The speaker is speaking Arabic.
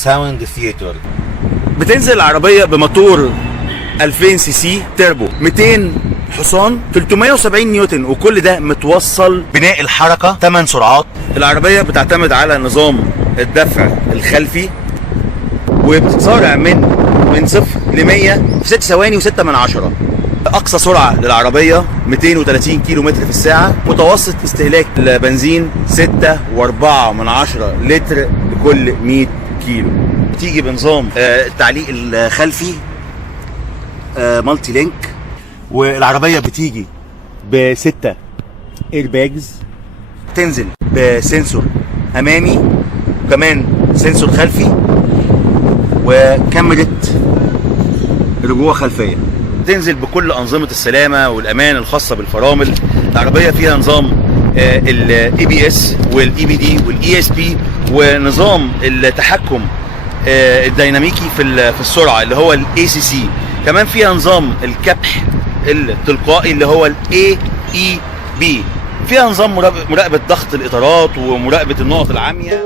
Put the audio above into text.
ساوند ثياتر. بتنزل العربيه بموتور 2000 سي سي تربو، 200 حصان، 370 نيوتن، وكل ده متوصل بناء الحركه 8 سرعات. العربيه بتعتمد على نظام الدفع الخلفي، وبتتسارع من 0 ل 100 في 6 ثواني و6 من 10. اقصى سرعه للعربيه 230 كيلو متر في الساعه. متوسط استهلاك البنزين 6.4 من 10 لتر لكل 100 كيلو. تيجي بنظام التعليق الخلفي مالتي لينك، والعربيه بتيجي ب6 ايرباجز، تنزل بسنسور امامي وكمان سنسور خلفي وكاميرا رجوع خلفيه. تنزل بكل انظمه السلامه والامان الخاصه بالفرامل. العربيه فيها نظام الاي بي اس والاي بي دي والاي اس بي، ونظام التحكم الديناميكي في السرعه اللي هو الاي سي سي. كمان فيها نظام الكبح التلقائي اللي هو الاي اي بي. فيها نظام مراقبه ضغط الاطارات ومراقبه النقط العاميه.